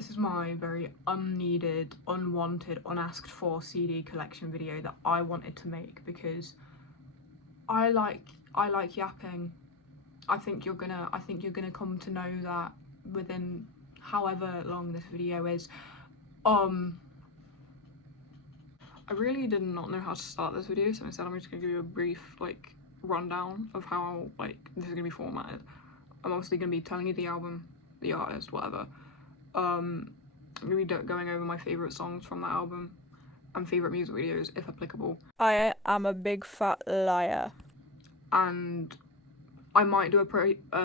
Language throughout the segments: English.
This is my very unneeded, unwanted, unasked for CD collection video that I wanted to make because I like yapping. I think you're gonna come to know that within however long this video is. I really did not know how to start this video, so instead I'm just gonna give you a brief like rundown of how like this is gonna be formatted. I'm obviously gonna be telling you the album, the artist, whatever. I'm gonna be going over my favourite songs from that album and favourite music videos if applicable. I am a big fat liar. And I might do a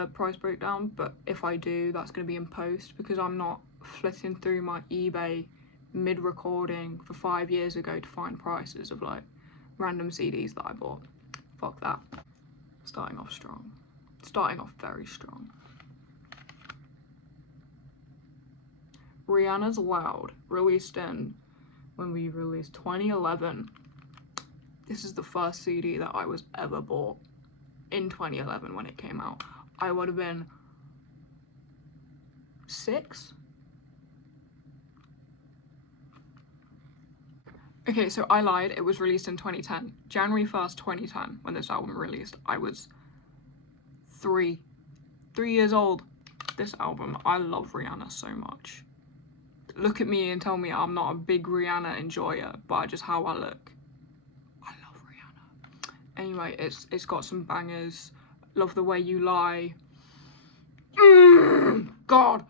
price breakdown, but if I do, that's gonna be in post because I'm not flitting through my eBay mid-recording for 5 years ago to find prices of like random CDs that I bought. Fuck that. Starting off strong. Starting off very strong. Rihanna's Loud, released in, when we released, 2011. This is the first CD that I was ever bought in 2011 when it came out. I would have been 6? Okay, so I lied, it was released in 2010. January 1st, 2010, when this album released, I was 3 years old. This album, I love Rihanna so much. Look at me and tell me I'm not a big Rihanna enjoyer, but just how I look. I love Rihanna. Anyway, it's got some bangers. Love the Way You Lie. God.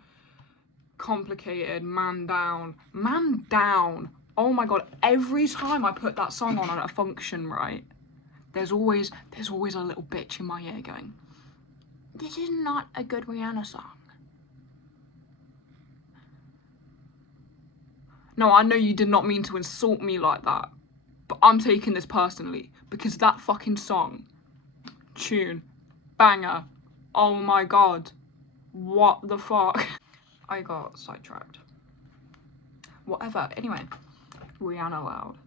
Complicated. Man Down. Man Down. Oh my god. Every time I put that song on at a function, right, there's always a little bitch in my ear going, this is not a good Rihanna song. No, I know you did not mean to insult me like that, but I'm taking this personally because that fucking song, tune, banger, oh my god, what the fuck? I got sidetracked. Whatever, anyway, Rihanna Loud,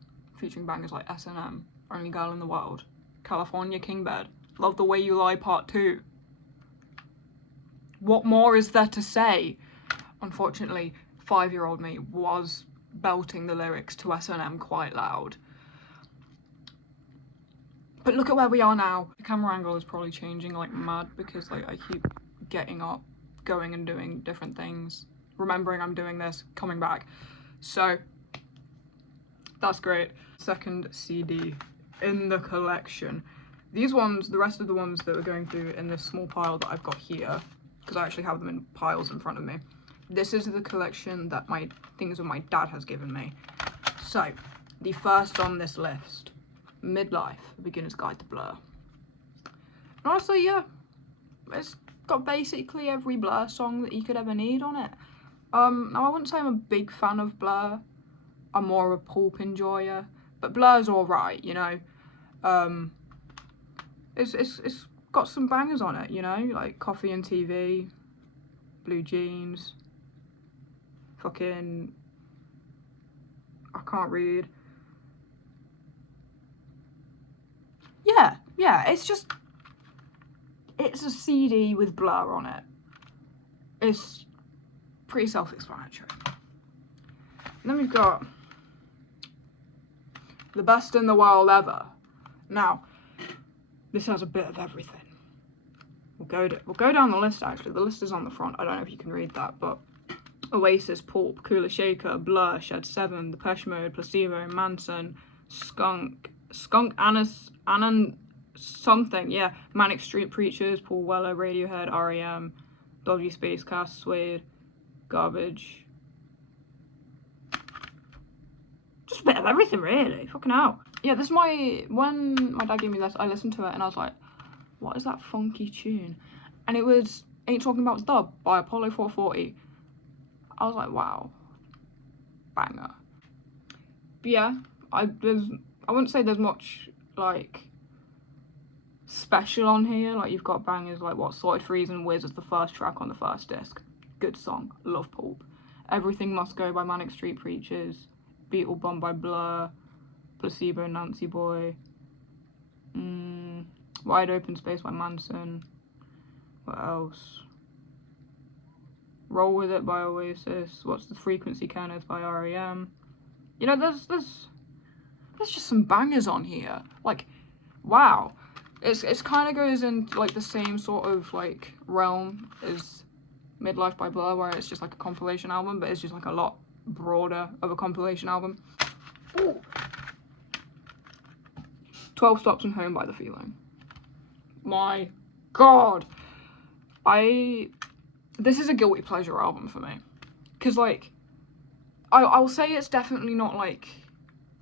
featuring bangers like S&M, Only Girl in the World, California King Bed, Love the Way You Lie Part 2. What more is there to say? Unfortunately, 5-year-old me was belting the lyrics to S&M quite loud. But look at where we are now. The camera angle is probably changing like mad because like I keep getting up, going and doing different things, remembering I'm doing this, coming back. So that's great. Second CD in the collection. These ones, the rest of the ones that we're going through in this small pile that I've got here, because I actually have them in piles in front of me. This is the collection that things that my dad has given me. So, the first on this list, Midlife, A Beginner's Guide to Blur. And honestly, yeah, it's got basically every Blur song that you could ever need on it. Now I wouldn't say I'm a big fan of Blur. I'm more of a Pulp enjoyer, but Blur's alright, you know. It's got some bangers on it, you know, like Coffee and TV, Blue Jeans, fucking, I can't read. Yeah, it's a CD with Blur on it. It's pretty self-explanatory. And then we've got The Best in the World Ever. Now, this has a bit of everything. We'll go down the list, actually. The list is on the front. I don't know if you can read that, but Oasis, Pulp, Cooler Shaker, Blur, Shed 7, Depeche Mode, Placebo, Manson, Skunk Annan something, yeah. Manic Street Preachers, Paul Weller, Radiohead, R.E.M., Dodgy Space Cast, Suede, Garbage. Just a bit of everything, really. Fucking hell. Yeah, this is when my dad gave me this, I listened to it and I was like, what is that funky tune? And it was Ain't Talking About Dub by Apollo 440. I was like, wow. Banger. But yeah, I wouldn't say there's much, like, special on here. Like, you've got bangers like What Sorted Freeze and Wiz as the first track on the first disc. Good song. Love Pulp. Everything Must Go by Manic Street Preachers. Beetle Bomb by Blur. Placebo, Nancy Boy. Wide Open Space by Manson. What else? Roll With It by Oasis, What's the Frequency Kenneth by R.E.M. You know, there's just some bangers on here. Like, wow. It's kind of goes in like the same sort of like realm as Midlife by Blur, where it's just like a compilation album, but it's just like a lot broader of a compilation album. Ooh. 12 Stops and Home by The Feeling. My god. This is a guilty pleasure album for me. Because, like, I'll say it's definitely not, like,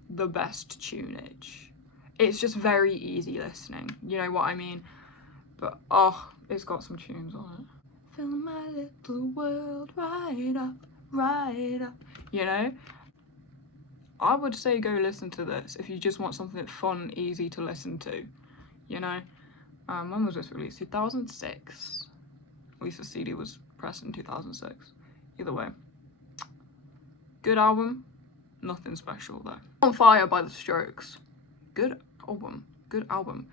the best tunage. It's just very easy listening. You know what I mean? But, oh, it's got some tunes on it. Filling my little world right up. You know? I would say go listen to this if you just want something fun, easy to listen to. You know? When was this released? 2006. At least the CD was pressed in 2006. Either way. Good album. Nothing special though. On Fire by The Strokes. Good album. Good album.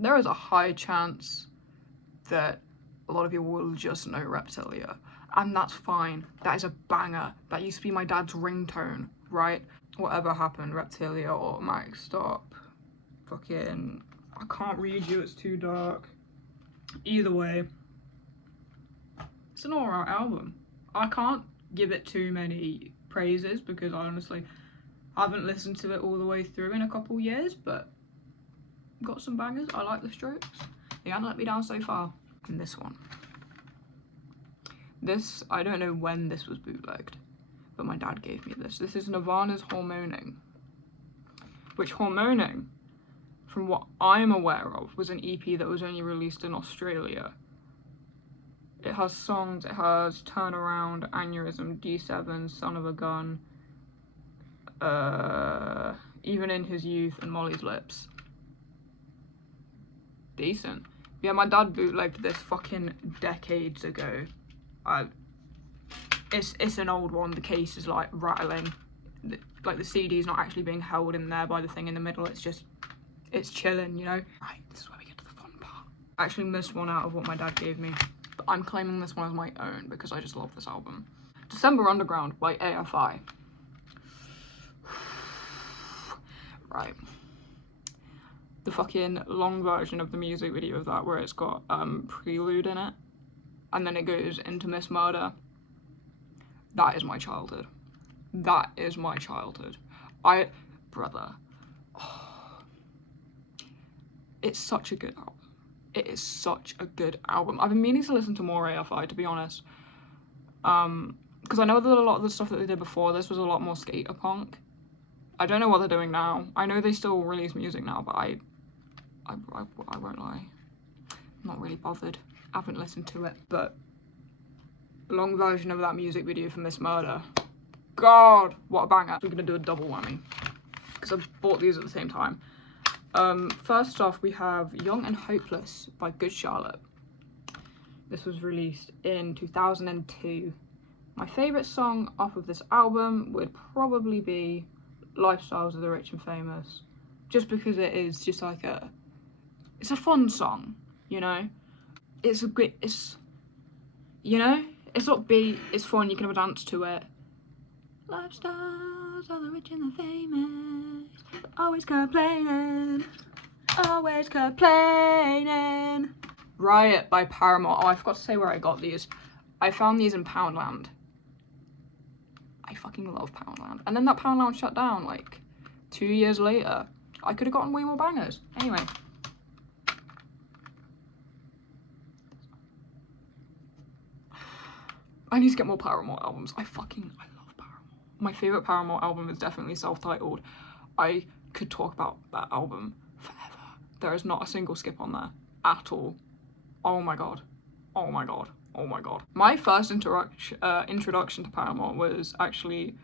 There is a high chance that a lot of you will just know Reptilia. And that's fine. That is a banger. That used to be my dad's ringtone, right? Whatever happened, Reptilia, Automatic Stop. Fucking... I can't read you, it's too dark. Either way, it's an alright album. I can't give it too many praises because I honestly haven't listened to it all the way through in a couple years, but got some bangers. I like The Strokes. They haven't let me down so far. And this one. This, I don't know when this was bootlegged, but my dad gave me this. This is Nirvana's Hormoning. Which Hormoning, from what I'm aware of, was an EP that was only released in Australia. It has songs, it has Turnaround, Aneurysm, D7, Son of a Gun, Even in His Youth, and Molly's Lips. Decent. Yeah, my dad bootlegged this fucking decades ago. It's an old one, the case is like rattling. Like the CD is not actually being held in there by the thing in the middle, it's chilling, you know? Right, this is where we get to the fun part. I actually missed one out of what my dad gave me, but I'm claiming this one as my own because I just love this album. December Underground by AFI. Right. The fucking long version of the music video of that where it's got Prelude in it, and then it goes into Miss Murder. That is my childhood. That is my childhood. Brother. It's such a good album. It is such a good album. I've been meaning to listen to more AFI, to be honest. Because I know that a lot of the stuff that they did before this was a lot more skater punk. I don't know what they're doing now. I know they still release music now, but I won't lie. I'm not really bothered. I haven't listened to it, but long version of that music video for Miss Murder. God, what a banger. We're gonna do a double whammy because I bought these at the same time. First off, we have Young and Hopeless by Good Charlotte. This was released in 2002. My favourite song off of this album would probably be Lifestyles of the Rich and Famous, just because it is just like it's a fun song, you know? It's you know? It's upbeat, it's fun, you can have a dance to it. Lifestyles of the rich and the famous, always complaining, always complaining. Riot by Paramore. Oh, I forgot to say where I got these. I found these in Poundland. I fucking love Poundland. And then that Poundland shut down like 2 years later. I could have gotten way more bangers. Anyway. I need to get more Paramore albums. I love Paramore. My favourite Paramore album is definitely self-titled. I could talk about that album forever. There is not a single skip on there at all. Oh my god. Oh my god. Oh my god. My first introduction to Paramore was actually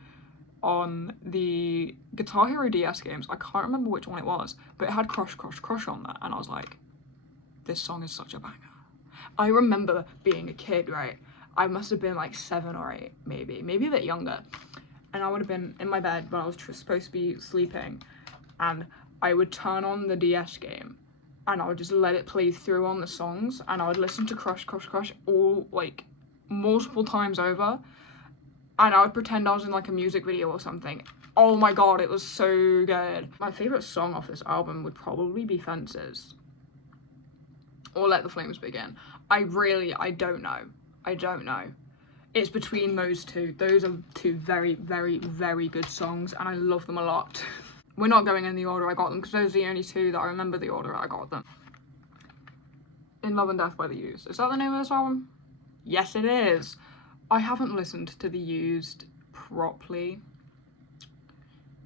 on the Guitar Hero DS games. I can't remember which one it was, but it had Crush Crush Crush on there, and I was like, this song is such a banger. I remember being a kid, right? I must have been like 7 or 8, maybe a bit younger, and I would have been in my bed when I was supposed to be sleeping, and I would turn on the DS game, and I would just let it play through on the songs, and I would listen to Crush Crush Crush all like multiple times over, and I would pretend I was in like a music video or something. Oh my god, it was so good. My favourite song off this album would probably be Fences. Or Let the Flames Begin. I don't know. I don't know. It's between those two. Those are two very, very, very good songs, and I love them a lot. We're not going in the order I got them, because those are the only two that I remember the order I got them. In Love and Death by The Used. Is that the name of this album? Yes, it is. I haven't listened to The Used properly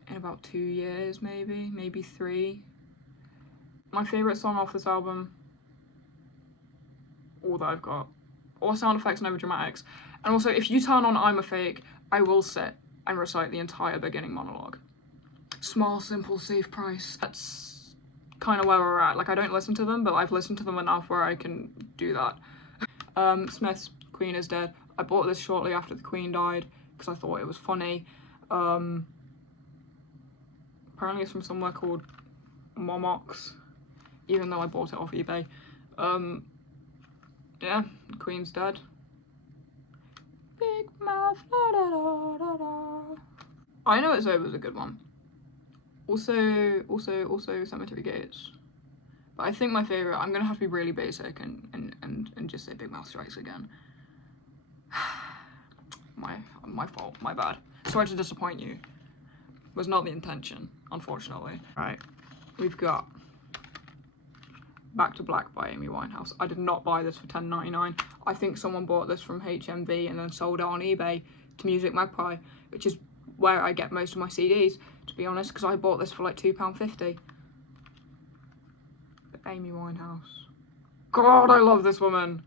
in about 2 years, maybe 3. My favourite song off this album, all that I've got, or sound effects and over dramatics. And also, if you turn on I'm a Fake, I will sit and recite the entire beginning monologue. Small, simple, safe price. That's kind of where we're at. Like, I don't listen to them, but I've listened to them enough where I can do that. Smith's Queen is Dead. I bought this shortly after the Queen died because I thought it was funny. Apparently it's from somewhere called Momox, even though I bought it off eBay. Yeah, Queen's Dead. Big mouth, la da da da da. I Know It's Over is a good one. Also Cemetery Gates. But I think my favourite, I'm gonna have to be really basic and just say Big Mouth Strikes Again. My fault, my bad. Sorry to disappoint you. Was not the intention, unfortunately. Right, we've got Back to Black by Amy Winehouse. I did not buy this for $10.99. I think someone bought this from HMV and then sold it on eBay to Music Magpie, which is where I get most of my CDs, to be honest, because I bought this for like £2.50. But Amy Winehouse. God, I love this woman.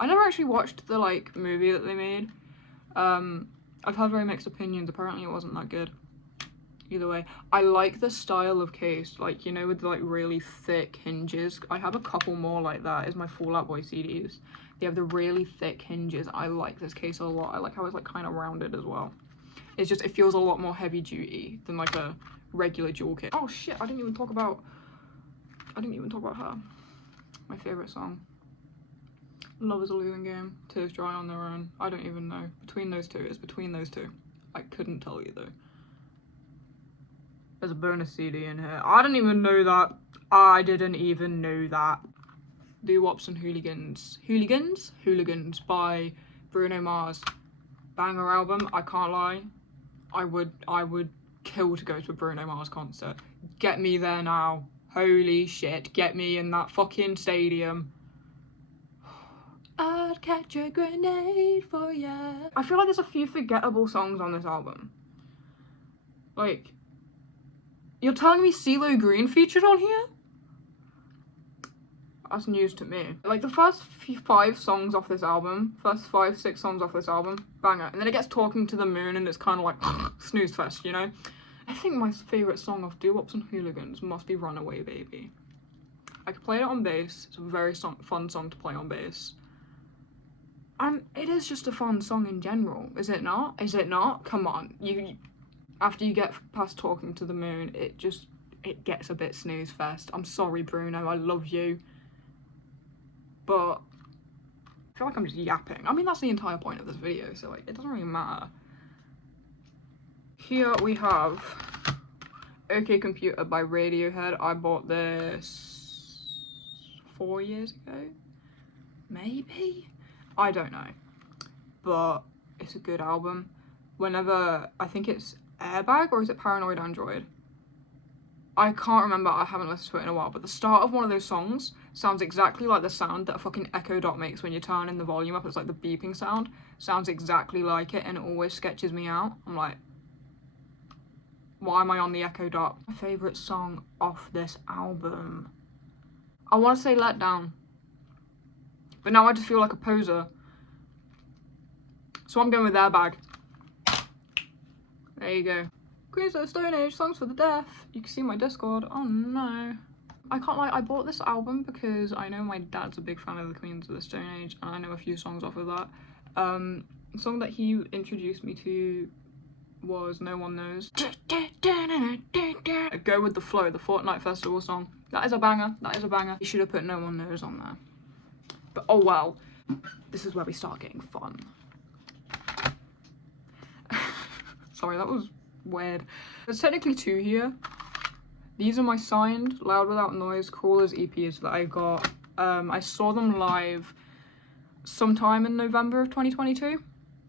I never actually watched the like movie that they made. I've heard very mixed opinions. Apparently it wasn't that good. Either way, I like the style of case, like, you know, with the, like, really thick hinges. I have a couple more like that. Is my Fall Out Boy CDs. They have the really thick hinges. I like this case a lot. I like how it's like kind of rounded as well. It's just, it feels a lot more heavy duty than like a regular jewel kit. Oh shit, I didn't even talk about her. My favorite song. Love Is a Losing Game. Tears Dry on Their Own. I don't even know. Between those two. It's between those two. I couldn't tell you though. There's a bonus CD in here. I didn't even know that. I didn't even know that. Doo-Wops and Hooligans. Hooligans by Bruno Mars. Banger album, I can't lie. I would kill to go to a Bruno Mars concert. Get me there now. Holy shit, get me in that fucking stadium. I'd catch a grenade for ya. I feel like there's a few forgettable songs on this album. Like, you're telling me CeeLo Green featured on here? That's news to me. Like, the first 5 songs off this album, first 5-6 songs off this album, banger. And then it gets Talking to the Moon and it's kind of like snooze fest, you know? I think my favourite song of Doo-Wops and Hooligans must be Runaway Baby. I could play it on bass. It's a very fun song to play on bass. And it is just a fun song in general, is it not? Is it not? Come on. After you get past Talking to the Moon, it gets a bit snooze fest. I'm sorry, Bruno, I love you. But I feel like I'm just yapping. I mean, that's the entire point of this video, so like, it doesn't really matter. Here we have OK Computer by Radiohead. I bought this 4 years ago, maybe? I don't know. But it's a good album. Whenever, I think it's Airbag or is it Paranoid Android? I can't remember, I haven't listened to it in a while, but the start of one of those songs sounds exactly like the sound that a fucking Echo Dot makes when you turn in the volume up. It's like the beeping sound. Sounds exactly like it and it always sketches me out. I'm like, why am I on the Echo Dot? My favourite song off this album. I want to say Let Down. But now I just feel like a poser. So I'm going with Airbag. There you go. Queens of the Stone Age, Songs for the Deaf. You can see my Discord. Oh no. I can't lie, I bought this album because I know my dad's a big fan of the Queens of the Stone Age and I know a few songs off of that. The song that he introduced me to was No One Knows. Go With The Flow, the Fortnite Festival song. That is a banger, that is a banger. You should have put No One Knows on there. But oh well. This is where we start getting fun. Sorry, that was weird. There's technically 2 here. These are my signed Loud Without Noise Crawlers EPs that I got. I saw them live sometime in November of 2022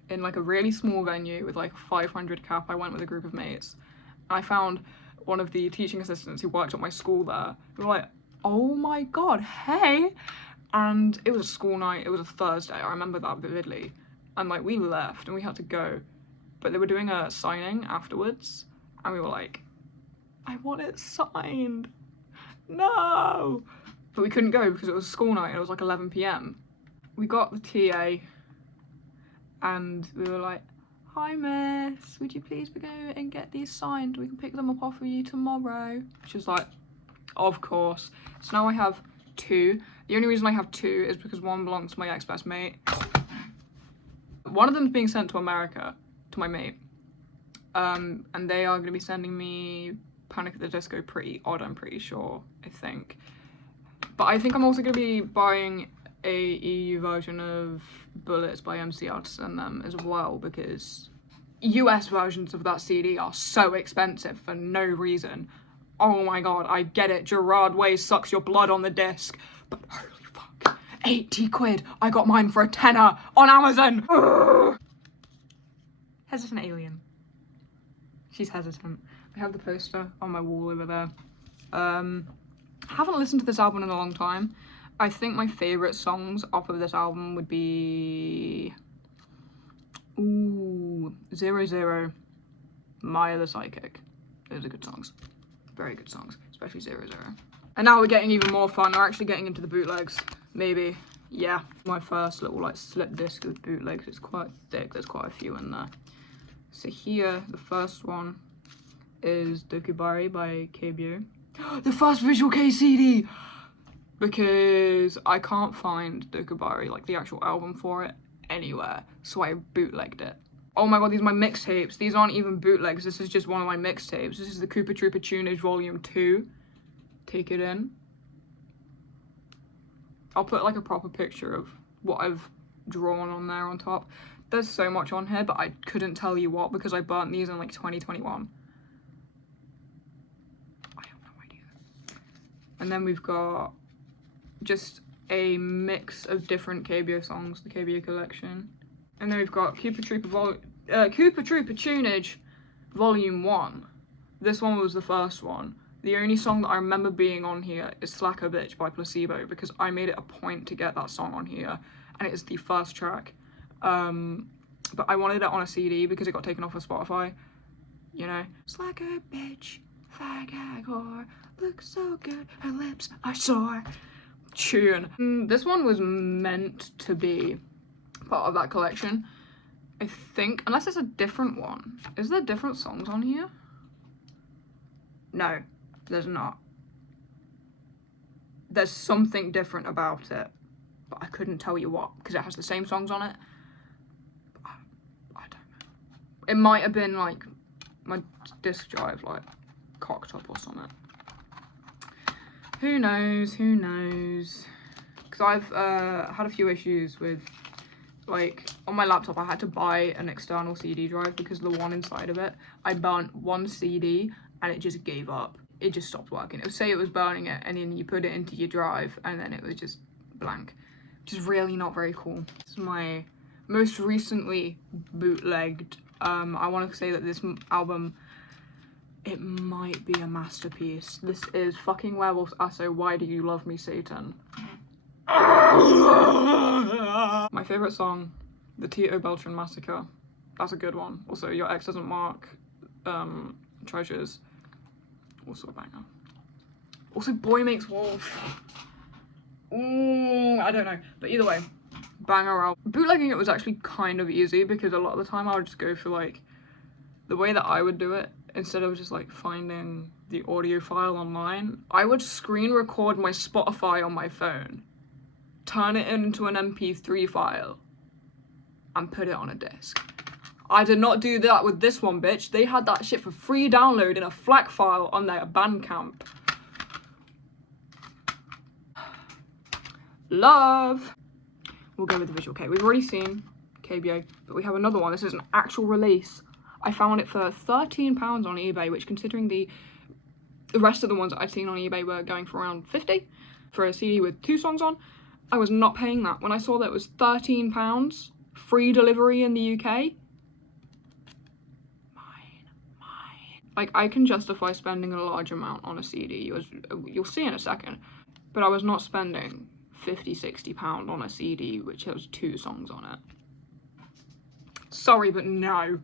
in like a really small venue with like 500 cap. I went with a group of mates. I found one of the teaching assistants who worked at my school there. We were like, oh my god, hey! And it was a school night, it was a Thursday, I remember that vividly. And like, we left and we had to go. But they were doing a signing afterwards, and we were like, I want it signed. No! But we couldn't go because it was school night and it was like 11 p.m. We got the TA and we were like, hi miss, would you please go and get these signed? We can pick them up off of you tomorrow. She was like, of course. So now I have 2. The only reason I have 2 is because one belongs to my ex-best mate. One of them's being sent to America, to my mate. And they are going to be sending me Panic at the Disco Pretty Odd, I'm pretty sure, I think. But I think I'm also going to be buying a EU version of Bullets by MCR to send them as well, because US versions of that CD are so expensive for no reason. Oh my god, I get it, Gerard Way sucks your blood on the disc, but holy fuck, 80 quid, I got mine for a tenner on Amazon! Hesitant alien. She's hesitant. I have the poster on my wall over there. Haven't listened to this album in a long time. I think my favourite songs off of this album would be... Ooh, 00, Maya the Psychic. Those are good songs. Very good songs, especially 00. And now we're getting even more fun. We're actually getting into the bootlegs. Maybe. Yeah. My first little like slip disc with bootlegs. It's quite thick. There's quite a few in there. So here, the first one is Dookie by KBO. The first Visual K CD! Because I can't find Dookie, like the actual album for it, anywhere. So I bootlegged it. Oh my god, these are my mixtapes. These aren't even bootlegs. This is just one of my mixtapes. This is the Koopa Troopa Tunage Volume 2. Take it in. I'll put like a proper picture of what I've drawn on there on top. There's so much on here, but I couldn't tell you what because I burnt these in like 2021. I have no idea. And then we've got just a mix of different KBO songs, the KBO collection. And then we've got Koopa Troopa Tunage Volume 1. This one was the first one. The only song that I remember being on here is Slacker Bitch by Placebo because I made it a point to get that song on here, and it is the first track. But I wanted it on a CD because it got taken off of Spotify. You know, Slacker Bitch, fag hag whore, looks so good, her lips are sore. Tune. This one was meant to be part of that collection, I think, unless it's a different one. Is there different songs on here? No, there's not. There's something different about it, but I couldn't tell you what, because it has the same songs on it. But I don't know. It might have been like my disc drive like cocked up or something. Who knows, who knows? Because I've had a few issues with, like, on my laptop I had to buy an external CD drive because the one inside of it, I burnt one CD and it just gave up. It just stopped working. It would say it was burning it and then you put it into your drive and then it was just blank. Which is really not very cool. This is my most recently bootlegged. I want to say that this album, it might be a masterpiece. This is fucking Werewolf's Asso, Why Do You Love Me, Satan? My favourite song, the Tito Beltran Massacre. That's a good one. Also, Your Ex Doesn't Mark Treasures. Also a banger. Also, Boy Makes Wolf. I don't know. But either way, banger out. Bootlegging it was actually kind of easy because a lot of the time I would just go for like, the way that I would do it, instead of just like finding the audio file online, I would screen record my Spotify on my phone, turn it into an MP3 file, and put it on a disc. I did not do that with this one, bitch. They had that shit for free download in a FLAC file on their Bandcamp. Love. we'll go with the visual K. We've already seen KBO, but we have another one. This is an actual release. I found it for £13 on eBay, which, considering the rest of the ones that I'd seen on eBay were going for around 50 for a CD with 2 songs on, I was not paying that. When I saw that it was £13, free delivery in the UK, like, I can justify spending a large amount on a CD, as you'll see in a second, but I was not spending £50–60 on a CD which has 2 songs on it. Sorry, but no.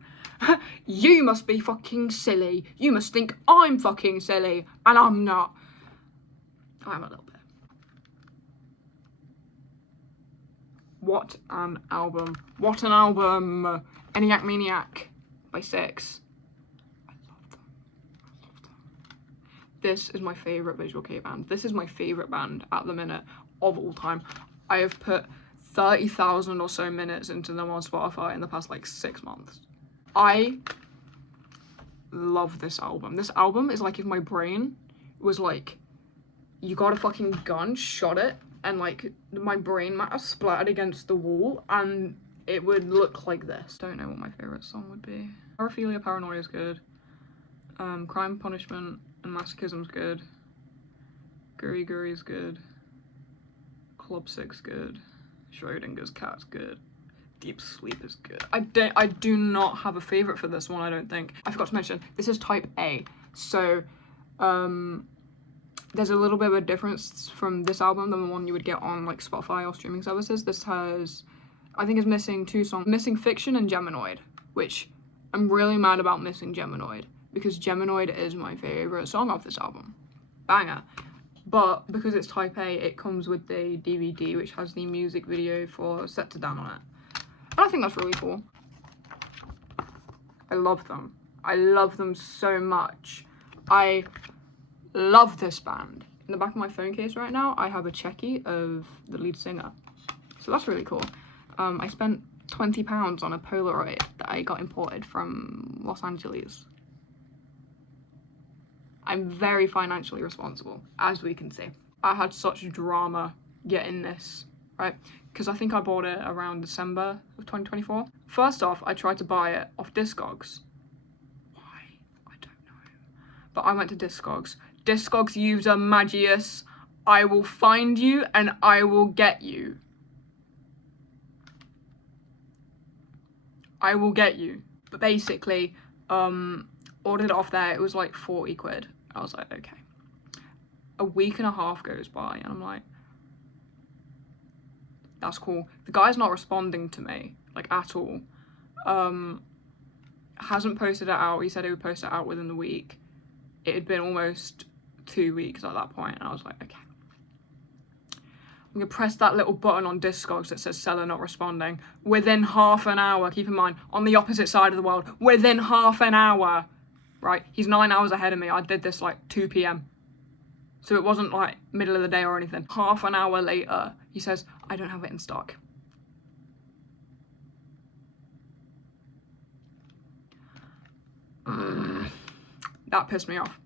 You must be fucking silly. You must think I'm fucking silly, and I'm not. I'm a little bit. What an album. What an album. ENIAC Maniac by Six. I love them. I love them. This is my favourite visual K band. This is my favourite band at the minute of all time. I have put 30,000 or so minutes into them on Spotify in the past like 6 months. I love this album. This album is like if my brain was like, you got a fucking gun, shot it, and like my brain matter splattered against the wall and it would look like this. Don't know what my favourite song would be. Paraphilia Paranoia is good. Crime, Punishment and Masochism's good. Guri Guri's good. Club 6 good. Schrodinger's Cat's good. Deep Sleep is good. I do not have a favourite for this one, I don't think. I forgot to mention, this is type A. So, there's a little bit of a difference from this album than the one you would get on like Spotify or streaming services. This has, I think it's missing 2 songs. Missing Fiction and Geminoid, which I'm really mad about missing Geminoid, because Geminoid is my favourite song off this album. Banger. But because it's type A, it comes with the DVD, which has the music video for Set to Down on it. And I think that's really cool. I love them. I love them so much. I love this band. In the back of my phone case right now, I have a checky of the lead singer. So that's really cool. I spent £20 on a Polaroid that I got imported from Los Angeles. I'm very financially responsible, as we can see. I had such drama getting this, right? Because I think I bought it around December of 2024. First off, I tried to buy it off Discogs. Why? I don't know. But I went to Discogs. Discogs user Magius, I will find you and I will get you. I will get you. But basically, ordered it off there. It was like 40 quid. I was like, okay. A week and a half goes by and I'm like, that's cool. The guy's not responding to me, like, at all. Hasn't posted it out. He said he would post it out within the week. It had been almost 2 weeks at that point, and I was like, okay. I'm gonna press that little button on Discogs that says seller not responding. Within half an hour, keep in mind, on the opposite side of the world, within half an hour, right? He's 9 hours ahead of me. I did this like 2 p.m. So it wasn't like middle of the day or anything. Half an hour later, he says, I don't have it in stock. That pissed me off.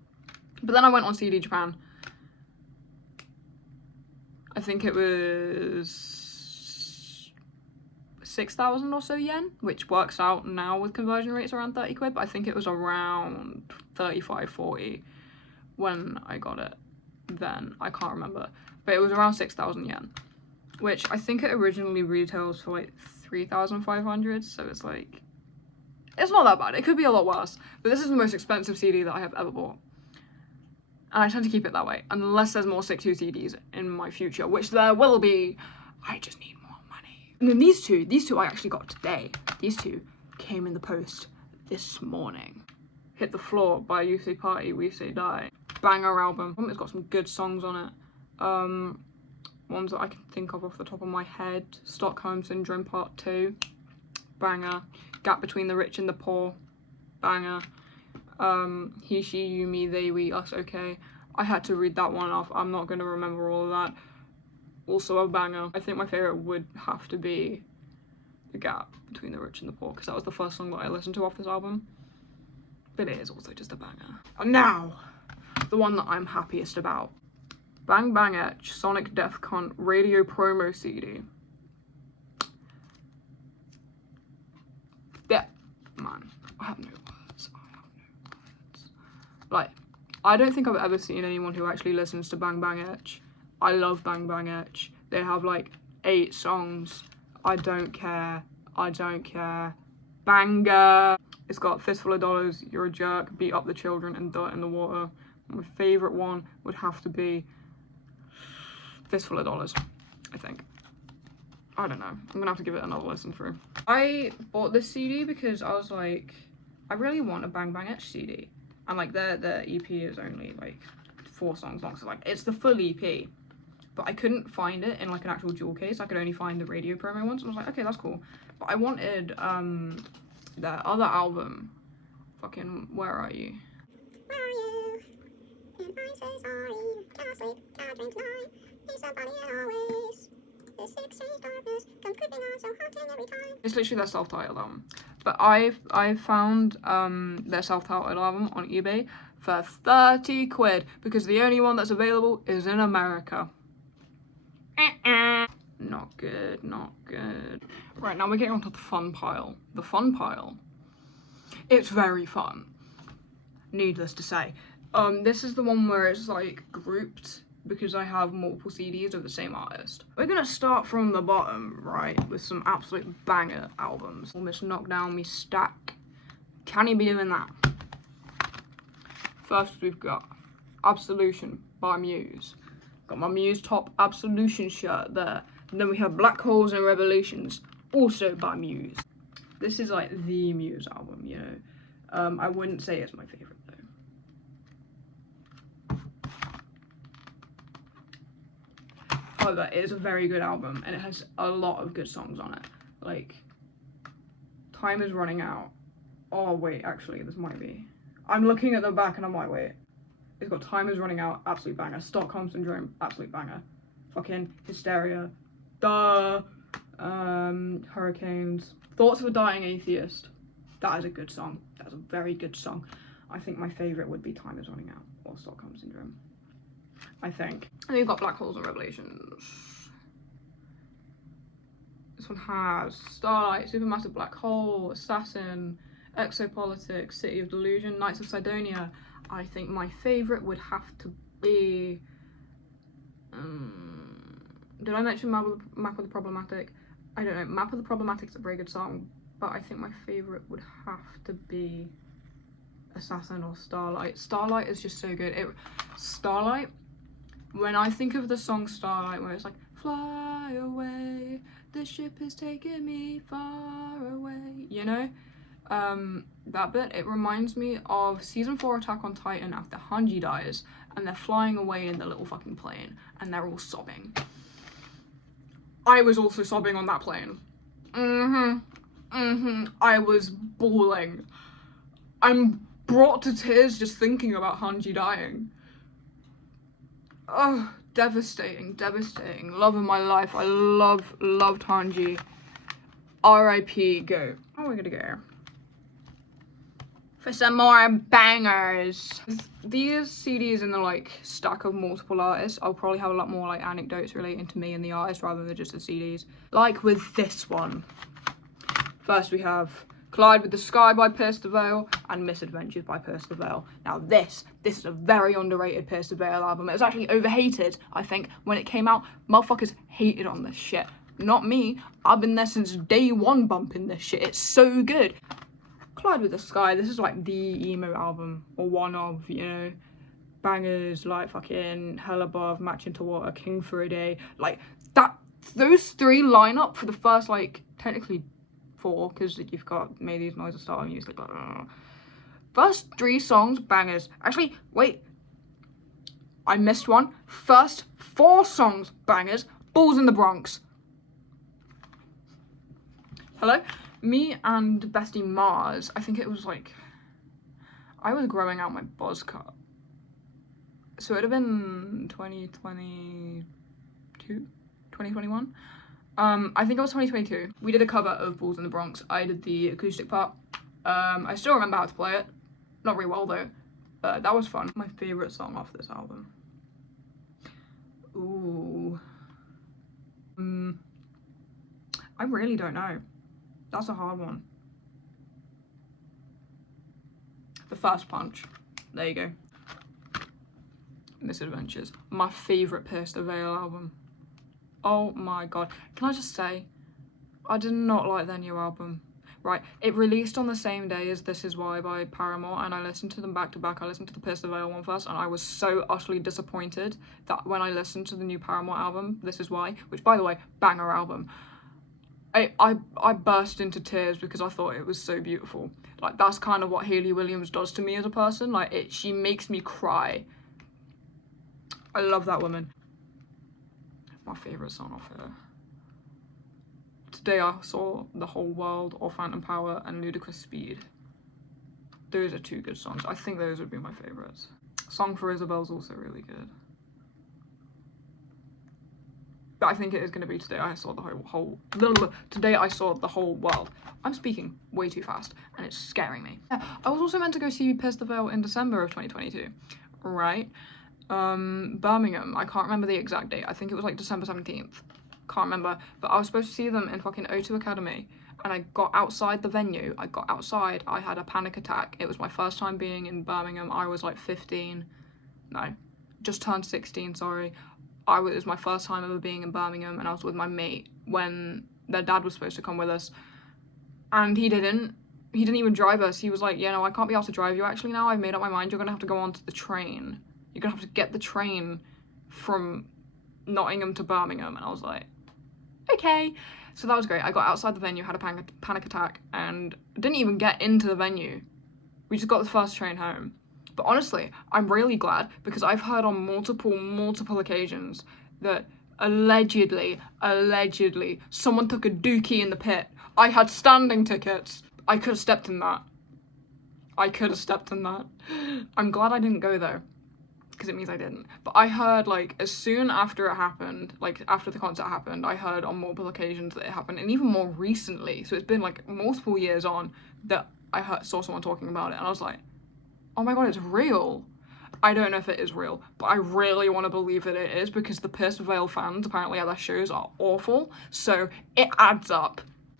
But then I went on CD Japan. I think it was 6,000 or so yen, which works out now with conversion rates around 30 quid, but I think it was around 35, 40 when I got it then. I can't remember. But it was around 6,000 yen, which I think it originally retails for like 3,500, so it's like, it's not that bad. It could be a lot worse, but this is the most expensive CD that I have ever bought. And I tend to keep it that way, unless there's more 6.2 CDs in my future, which there will be. I just need more money. And then these two I actually got today. These two came in the post this morning. Hit the Floor by You Say Party, We Say Die. Banger album. It's got some good songs on it. Ones that I can think of off the top of my head. Stockholm Syndrome Part 2. Banger. Gap Between the Rich and the Poor. Banger. He, She, You, Me, They, We, Us, Okay. I had to read that one off. I'm not going to remember all of that. Also a banger. I think my favourite would have to be The Gap Between the Rich and the Poor, because that was the first song that I listened to off this album. But it is also just a banger. And now, the one that I'm happiest about. Bang Bang Etch Sonic Death Cunt Radio Promo CD. Man, I have no words. Like, I don't think I've ever seen anyone who actually listens to Bang Bang Etch. I love Bang Bang Etch. They have like 8 songs. I don't care. Banger. It's got Fistful of Dollars, You're a Jerk, Beat Up the Children, and Dirt in the Water. My favourite one would have to be Fistful of Dollars, I think. I don't know. I'm gonna have to give it another listen through. I bought this CD because I was like, I really want a Bang Bang Etch CD. And like their EP is only like 4 songs long, so like it's the full EP. But I couldn't find it in like an actual jewel case. I could only find the radio promo ones. And I was like, okay, that's cool. But I wanted their other album. Fucking, where are you? Where are you? And I say sorry. Can't sleep, can't drink tonight. He's somebody always. The 6 days darkness comes creeping on so haunting every time. It's literally their self-titled album. But I found their self-titled album on eBay for 30 quid because the only one that's available is in America. Not good, not good. Right, now we're getting onto the fun pile. The fun pile. It's very fun, needless to say. This is the one where it's like grouped because I have multiple CDs of the same artist. We're gonna start from the bottom, right, with some absolute banger albums. Almost knocked down me stack. Can he be doing that? First we've got Absolution by Muse. Got my Muse top Absolution shirt there. And then we have Black Holes and Revelations, also by Muse. This is like the Muse album, you know. I wouldn't say it's my favorite though. However, it is a very good album and it has a lot of good songs on it. Like, Time Is Running Out. Oh wait, actually, this might be. I'm looking at the back and I'm like, wait. It's got Time Is Running Out, absolute banger. Stockholm Syndrome, absolute banger. Fucking Hysteria. Duh. Hurricanes. Thoughts of a Dying Atheist. That is a good song. That's a very good song. I think my favourite would be Time Is Running Out or Stockholm Syndrome. I think. And then you've got Black Holes and Revelations. This one has Starlight, Supermassive Black Hole, Assassin, Exopolitics, City of Delusion, Knights of Sidonia. I think my favourite would have to be... did I mention Map of the Problematic? I don't know. Map of the Problematic is a very good song, but I think my favourite would have to be Assassin or Starlight. Starlight is just so good. Starlight, when I think of the song Starlight, where it's like, fly away, the ship is taking me far away, you know? That bit, it reminds me of season 4 Attack on Titan after Hanji dies and they're flying away in the little fucking plane and they're all sobbing. I was also sobbing on that plane. I was bawling. I'm brought to tears just thinking about Hanji dying. Oh, devastating, devastating. Love of my life. I loved Hanji. R.I.P. Go. Oh, we're gonna go for some more bangers. These CDs in the like stack of multiple artists, I'll probably have a lot more like anecdotes relating to me and the artist rather than just the CDs. Like with this one. First we have Collide with the Sky by Pierce the Veil and Misadventures by Pierce the Veil. Now this is a very underrated Pierce the Veil album. It was actually overhated, I think, when it came out. Motherfuckers hated on this shit. Not me. I've been there since day one bumping this shit. It's so good. Collide with the Sky, this is like the emo album, or one of, you know, bangers like fucking Hell Above, Matching to Water, King for a Day, like that. Those 3 line up for the first like technically 4, because you've got May These Noises Start Music. Like, first 3 songs bangers. Actually, wait, I missed one. First 4 songs bangers. Balls in the Bronx. Hello. Me and bestie Mars, I think it was like, I was growing out my buzz cut. So it'd have been 2022, 2021. I think it was 2022. We did a cover of Balls in the Bronx. I did the acoustic part. I still remember how to play it. Not very well though. That was fun. My favourite song off this album. Ooh. I really don't know. That's a hard one. First Punch. There you go. Misadventures. My favourite Pierce the Veil album. Oh my god. Can I just say, I did not like their new album. Right, it released on the same day as This Is Why by Paramore, and I listened to them back to back. I listened to the Pierce the Veil one first, and I was so utterly disappointed that when I listened to the new Paramore album, This Is Why, which by the way, banger album, I burst into tears because I thought it was so beautiful. Like, that's kind of what Hayley Williams does to me as a person. Like, she makes me cry. I love that woman. My favourite song off her. Today I Saw the Whole World, or Phantom Power, and Ludicrous Speed. Those are two good songs. I think those would be my favourites. Song for Isabel's also really good. But I think it is going to be Today I Saw the Today I Saw the Whole World. I'm speaking way too fast, and it's scaring me. I was also meant to go see Pierce the Veil in December of 2022, right? Birmingham. I can't remember the exact date. I think it was like December 17th. Can't remember, but I was supposed to see them in fucking O2 Academy, and I got outside the venue. I had a panic attack. It was my first time being in Birmingham. I was like 15, no, just turned 16, sorry. It was my first time ever being in Birmingham, and I was with my mate when their dad was supposed to come with us, and he didn't even drive us. He was like, yeah, no, I can't be asked to drive you actually now. I've made up my mind. You're gonna have to go onto the train. You're gonna have to get the train from Nottingham to Birmingham. And I was like, okay. So that was great. I got outside the venue, had a panic attack, and didn't even get into the venue. We just got the first train home. But honestly, I'm really glad, because I've heard on multiple occasions that allegedly, someone took a dookie in the pit. I had standing tickets. I could have stepped in that. I'm glad I didn't go though, because it means I didn't. But I heard, like, as soon after it happened, like after the concert happened, I heard on multiple occasions that it happened, and even more recently, so it's been like multiple years on, that I saw someone talking about it, and I was like, oh my god, it's real. I don't know if it is real, but I really want to believe that it is, because the Pierce the Veil fans apparently at their shows are awful, so it adds up.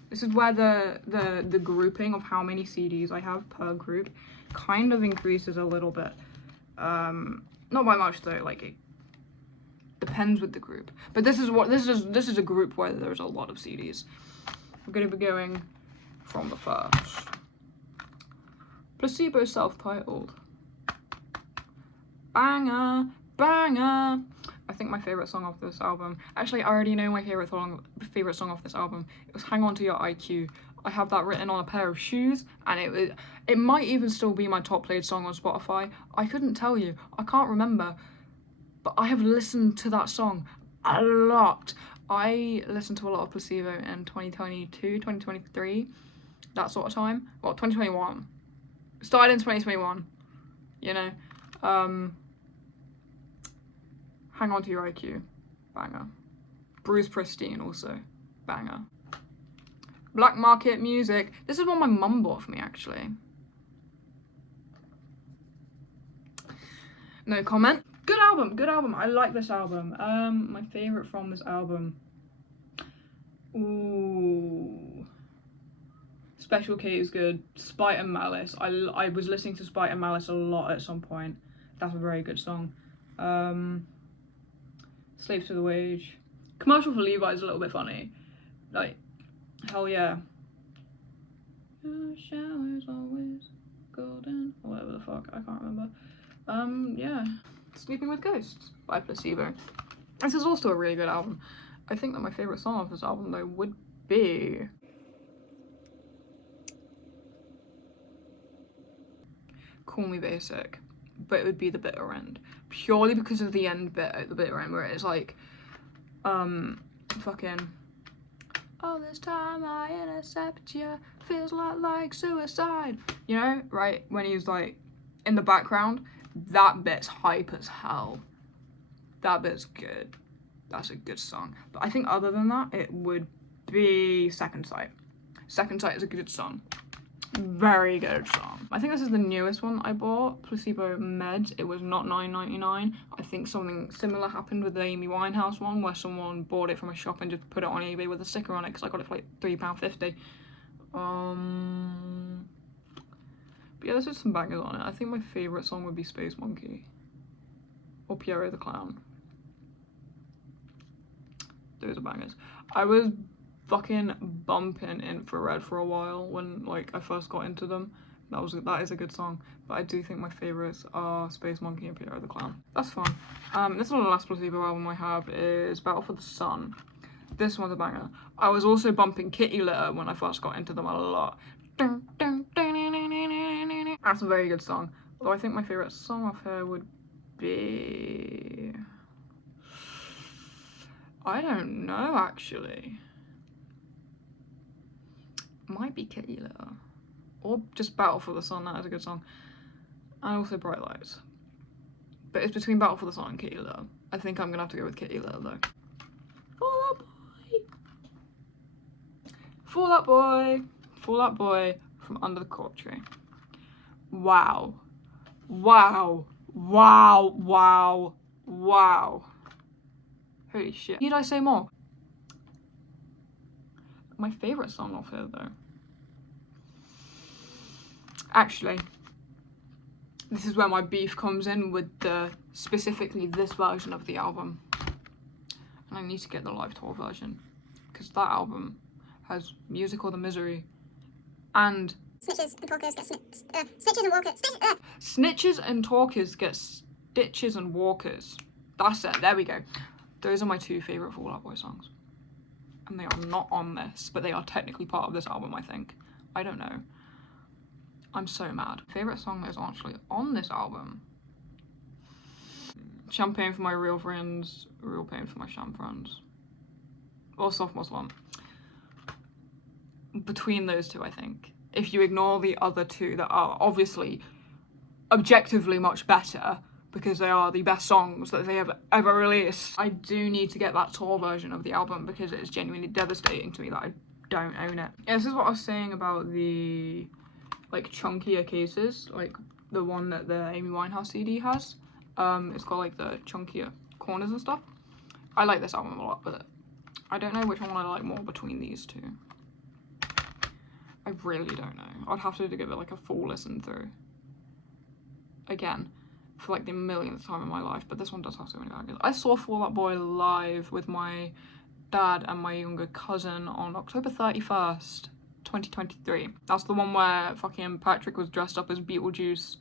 This is where the grouping of how many CDs I have per group kind of increases a little bit. Not by much though, like it depends with the group. But this is a group where there's a lot of CDs. We're gonna be going from the first. Placebo self-titled. Banger, banger. I think my favourite song off this album, actually I already know my favourite song off this album. It was Hang On To Your IQ. I have that written on a pair of shoes, and it might even still be my top played song on Spotify. I couldn't tell you, I can't remember, but I have listened to that song a lot. I listened to a lot of Placebo in 2022, 2023, that sort of time. Well, 2021. Started in 2021, you know. Hang On To Your IQ, banger. Bruise Pristine also, banger. Black Market Music. This is one my mum bought for me, actually. No comment. Good album. I like this album. My favourite from this album. Ooh. Special K is good. Spite and Malice. I was listening to Spite and Malice a lot at some point. That's a very good song. Slave to the Wage. Commercial for Levi is a little bit funny. Like, hell yeah. Your shower's always golden. Or whatever the fuck, I can't remember. Yeah. Sleeping with Ghosts by Placebo. This is also a really good album. I think that my favourite song off this album though would be Call Me Basic, but it would be the bitter end, purely because of the end bit at the bitter end where it's like fucking all this time I intercept you, feels like suicide, you know, right, when he's like in the background. That bit's hype as hell. That bit's good. That's a good song. But I think other than that, it would be Second Sight. Second Sight is a good song. Very good song. I think this is the newest one I bought, Placebo Meds. It was not $9.99. I think something similar happened with the Amy Winehouse one, where someone bought it from a shop and just put it on eBay with a sticker on it, because I got it for like £3.50. But yeah, there's just some bangers on it. I think my favourite song would be Space Monkey or Pierrot the Clown. Those are bangers. I was fucking bumping Infrared for a while when like I first got into them. That is a good song, but I do think my favourites are Space Monkey and Pierrot the Clown. That's fun. This is the last Placebo album I have is Battle for the Sun. This one's a banger. I was also bumping Kitty Litter when I first got into them a lot. That's a very good song. Although I think my favourite song off here would be... I don't know, actually. Might be Kitty Litter. Or just Battle for the Sun, that is a good song. And also Bright Lights. But it's between Battle for the Sun and Kitty Litter. I think I'm gonna have to go with Kitty Litter though. Fall Out Boy! Fall Out Boy! Fall Out Boy from Under the Cork Tree. Wow. Wow. Wow. Wow. Wow. Holy shit. Need I say more? My favourite song off here though. Actually, this is where my beef comes in with specifically this version of the album. And I need to get the live tour version because that album has Music or the Misery and Snitches and talkers get snitches and walkers. Snitches and Talkers get Stitches and Walkers. That's it, there we go. Those are my two favourite Fall Out Boy songs. And they are not on this, but they are technically part of this album, I think. I don't know. I'm so mad. Favourite song that is actually on this album? Champagne for my real friends, Real Pain for my sham friends. Or Sophomore Slump. Between those two, I think. If you ignore the other two that are obviously objectively much better because they are the best songs that they have ever released. I do need to get that tour version of the album because it is genuinely devastating to me that I don't own it. Yeah, this is what I was saying about the like chunkier cases, like the one that the Amy Winehouse CD has. It's got like the chunkier corners and stuff. I like this album a lot, but I don't know which one I like more between these two. I really don't know. I'd have to give it like a full listen through. Again, for like the millionth time in my life, but this one does have so many bangers. I saw Fall Out Boy live with my dad and my younger cousin on October 31st, 2023. That's the one where fucking Patrick was dressed up as Beetlejuice.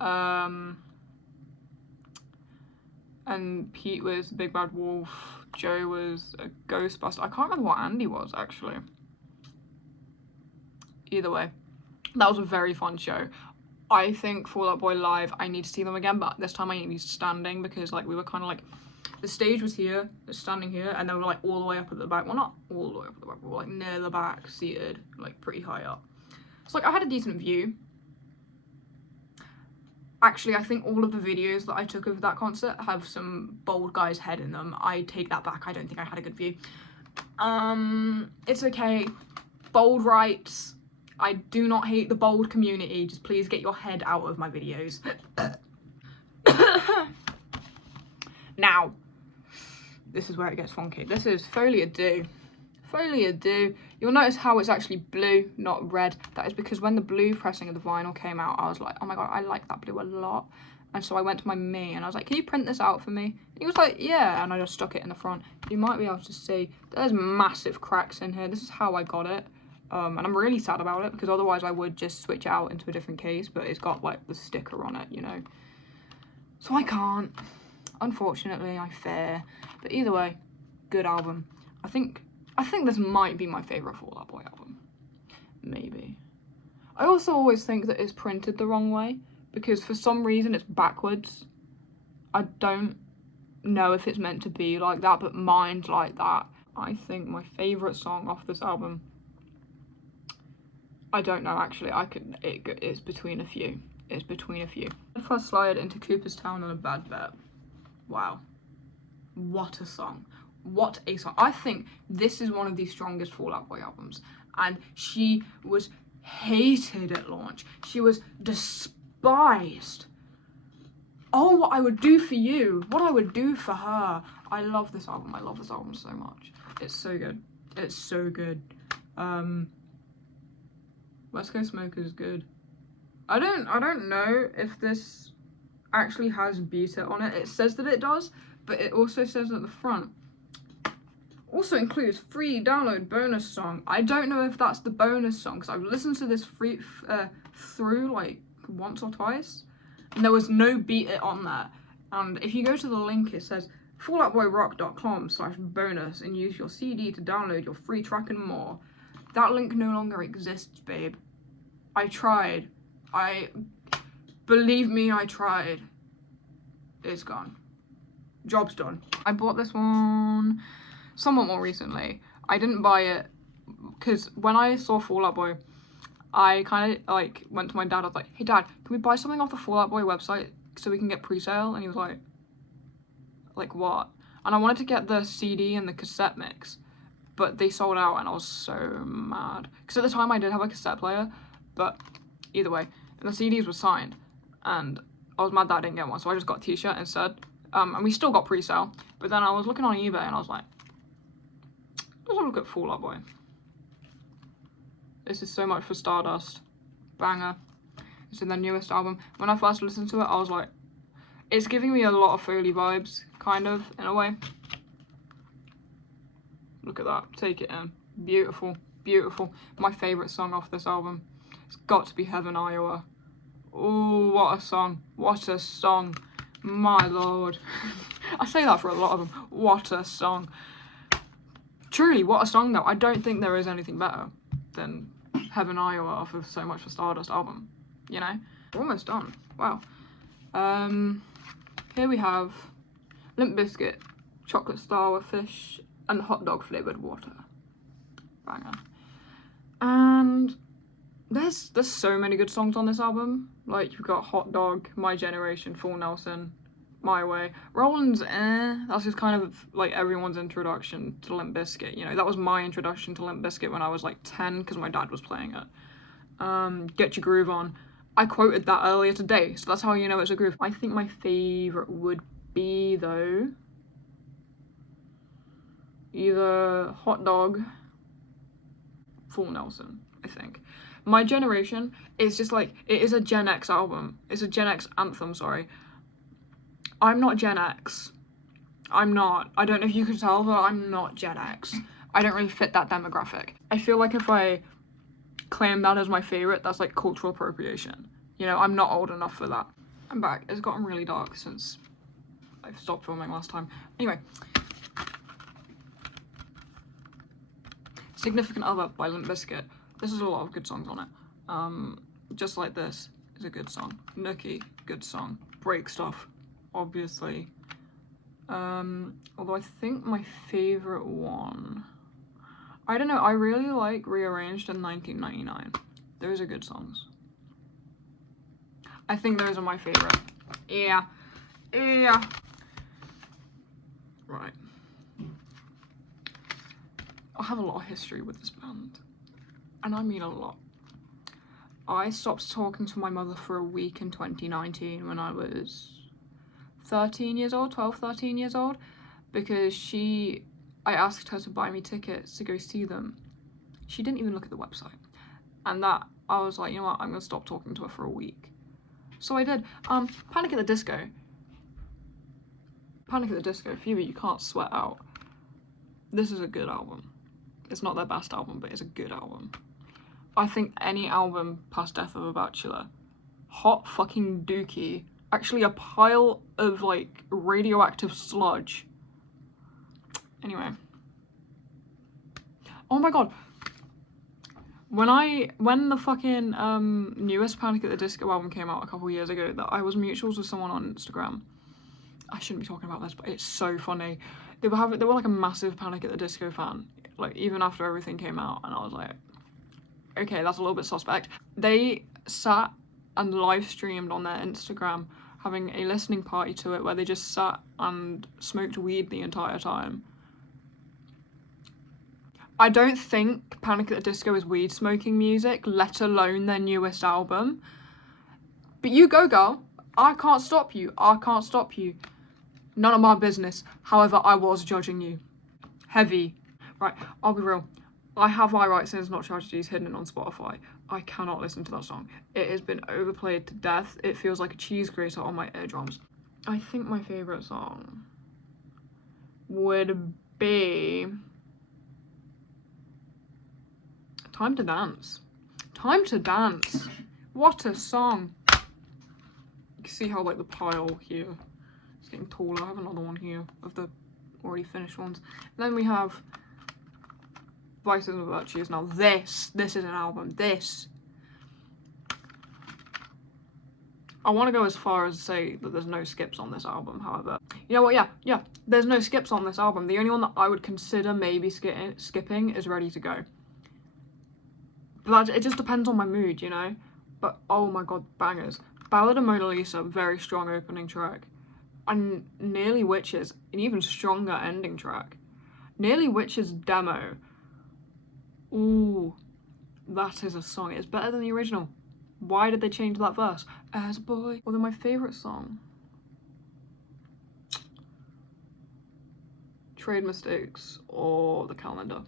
And Pete was the Big Bad Wolf. Joe was a Ghostbuster. I can't remember what Andy was, actually. Either way, that was a very fun show. I think Fall Out Boy live, I need to see them again, but this time I need to be standing because like we were kind of like, the stage was here, standing here, and then we were like all the way up at the back. Well, not all the way up at the back, we were like near the back, seated, like pretty high up. So like I had a decent view. Actually, I think all of the videos that I took of that concert have some bald guy's head in them. I take that back, I don't think I had a good view. It's okay, bold rights. I do not hate the bold community, just please get your head out of my videos. Now, this is where it gets funky. This is Folie à Deux. Folie à Deux. You'll notice how it's actually blue, not red. That is because when the blue pressing of the vinyl came out, I was like, oh my god, I like that blue a lot. And so I went to my mate and I was like, can you print this out for me? And he was like, yeah, and I just stuck it in the front. You might be able to see, there's massive cracks in here. This is how I got it. And I'm really sad about it because otherwise I would just switch out into a different case, but it's got like the sticker on it, you know. So I can't. Unfortunately, I fear. But either way, good album. I think this might be my favourite Fall Out Boy album. Maybe. I also always think that it's printed the wrong way because for some reason it's backwards. I don't know if it's meant to be like that, but mine's like that. I think my favourite song off this album, I don't know actually, it's between a few. It's between a few. First Slide into Cooperstown and A Bad Bet. Wow. What a song. What a song. I think this is one of the strongest Fall Out Boy albums. And she was hated at launch. She was despised. Oh, what I would do for you. What I would do for her. I love this album. I love this album so much. It's so good. It's so good. West Coast Smoker is good. I don't know if this actually has beta on it. It says that it does, but it also says at the front, also includes free download bonus song. I don't know if that's the bonus song, because I've listened to this through like once or twice, and there was no beat it on there. And if you go to the link, it says falloutboyrock.com/bonus and use your CD to download your free track and more. That link no longer exists, babe. I tried. Believe me, I tried. It's gone. Job's done. I bought this one somewhat more recently. I didn't buy it because when I saw Fall Out Boy, I kind of like went to my dad. I was like, "Hey Dad, can we buy something off the Fall Out Boy website so we can get pre-sale?" And he was like what? And I wanted to get the CD and the cassette mix, but they sold out, and I was so mad because at the time I did have a cassette player, but either way, and the CDs were signed, and I was mad that I didn't get one, so I just got a t-shirt instead. And we still got pre-sale, but then I was looking on eBay and I was like, let's have a look at Fall Out Boy. This is So Much for Stardust. Banger. It's in their newest album. When I first listened to it, I was like, it's giving me a lot of Foley vibes, kind of, in a way. Look at that. Take it in. Beautiful. Beautiful. My favourite song off this album. It's got to be Heaven, Iowa. Oh, what a song. What a song. My lord. I say that for a lot of them. What a song. Truly, what a song though. I don't think there is anything better than Heaven, Iowa off of So Much for Stardust album. You know? We're almost done. Wow. Here we have Limp Bizkit, Chocolate Starfish, and Hot Dog Flavoured Water. Banger. And there's so many good songs on this album. Like, you've got Hot Dog, My Generation, Full Nelson, My Way. Roland's that's just kind of like everyone's introduction to Limp Bizkit. You know, that was my introduction to Limp Bizkit when I was like 10 because my dad was playing it. Get Your Groove On. I quoted that earlier today, so that's how you know it's a groove. I think my favourite would be, though, either Hot Dog, Full Nelson, I think. My Generation is just like, it is a Gen X album. It's a Gen X anthem, sorry. I'm not Gen X. I'm not. I don't know if you can tell, but I'm not Gen X. I don't really fit that demographic. I feel like if I claim that as my favourite, that's like cultural appropriation. You know, I'm not old enough for that. I'm back. It's gotten really dark since I've stopped filming last time. Anyway. Significant Other by Limp Bizkit. This is a lot of good songs on it. Just Like This is a good song. Nookie, good song. Break Stuff, obviously. Although I think my favourite one, I don't know, I really like Rearranged in 1999. Those are good songs. I think those are my favourite. Yeah. Right. I have a lot of history with this band. And I mean a lot. I stopped talking to my mother for a week in 2019 when I was 13 years old, 12, 13 years old, because I asked her to buy me tickets to go see them. She didn't even look at the website. And that, I was like, you know what, I'm gonna stop talking to her for a week. So I did. Panic at the Disco. Panic at the Disco, Phoebe, you can't sweat out. This is a good album. It's not their best album, but it's a good album. I think any album past Death of a Bachelor. Hot fucking Dookie. Actually a pile of like radioactive sludge. Anyway. Oh my god. When the fucking newest Panic at the Disco album came out a couple years ago, that I was mutuals with someone on Instagram. I shouldn't be talking about this, but it's so funny. They were like a massive Panic at the Disco fan, like even after everything came out, and I was like, okay, that's a little bit suspect. They sat and live streamed on their Instagram having a listening party to it where they just sat and smoked weed the entire time. I don't think Panic at the Disco is weed smoking music, let alone their newest album. But you go, girl. I can't stop you. I can't stop you. None of my business. However, I was judging you. Heavy. Right, I'll be real. I have My Right Sins Not Tragedies hidden on Spotify, I cannot listen to that song. It has been overplayed to death. It feels like a cheese grater on my eardrums. I think my favourite song would be Time to Dance. Time to Dance. What a song. You can see how like the pile here is getting taller. I have another one here of the already finished ones. And then we have Vices and Virtues. Now this is an album. I want to go as far as say that there's no skips on this album, however. You know what, yeah, there's no skips on this album. The only one that I would consider maybe skipping is Ready to Go. But it just depends on my mood, you know? But oh my god, bangers. Ballad of Mona Lisa, very strong opening track. And Nearly Witches, an even stronger ending track. Nearly Witches demo. Ooh, that is a song. It's better than the original. Why did they change that verse? As a boy. Well, then my favourite song. Trade Mistakes or The Calendar.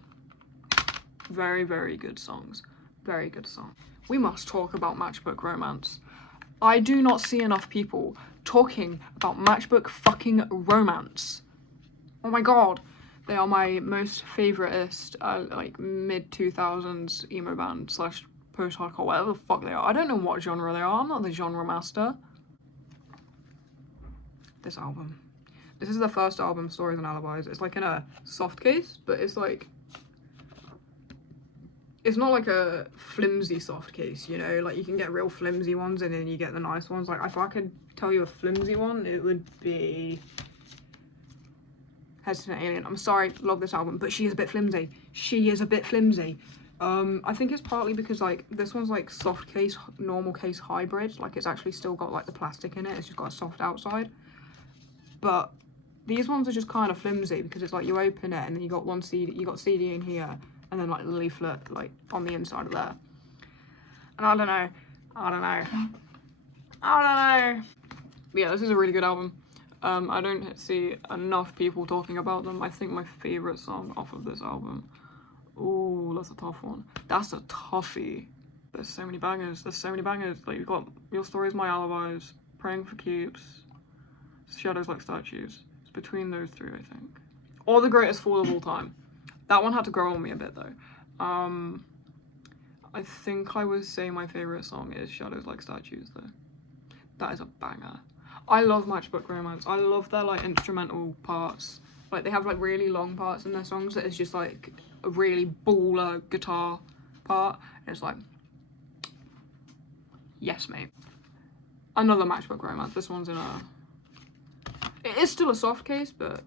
Very, very good songs. Very good song. We must talk about Matchbook Romance. I do not see enough people talking about Matchbook fucking Romance. Oh my god. They are my most favouriteest, like, mid-2000s emo band slash post-hardcore, whatever the fuck they are. I don't know what genre they are. I'm not the genre master. This album. This is the first album, Stories and Alibis. It's like in a soft case, but it's like... It's not like a flimsy soft case, you know? Like, you can get real flimsy ones and then you get the nice ones. Like, if I could tell you a flimsy one, it would be... Hesitant Alien. I'm sorry, love this album, but she is a bit flimsy. She is a bit flimsy. I think it's partly because, like, this one's, like, soft case, normal case hybrid. Like, it's actually still got, like, the plastic in it. It's just got a soft outside. But these ones are just kind of flimsy because it's, like, you open it and then you got one CD, you got CD in here and then, like, the leaflet, like, on the inside of there. And I don't know. But yeah, this is a really good album. I don't see enough people talking about them. I think my favourite song off of this album... Ooh, that's a tough one. That's a toughie. There's so many bangers. Like, you've got Your Story's My Alibis, Praying for Keeps, Shadows Like Statues. It's between those three, I think. Or The Greatest Fool of All Time. That one had to grow on me a bit, though. I think I would say my favourite song is Shadows Like Statues, though. That is a banger. I love Matchbook Romance. I love their, like, instrumental parts. Like, they have, like, really long parts in their songs that is just, like, a really baller guitar part. And it's like, yes, mate. Another Matchbook Romance. This one's in a... It is still a soft case, but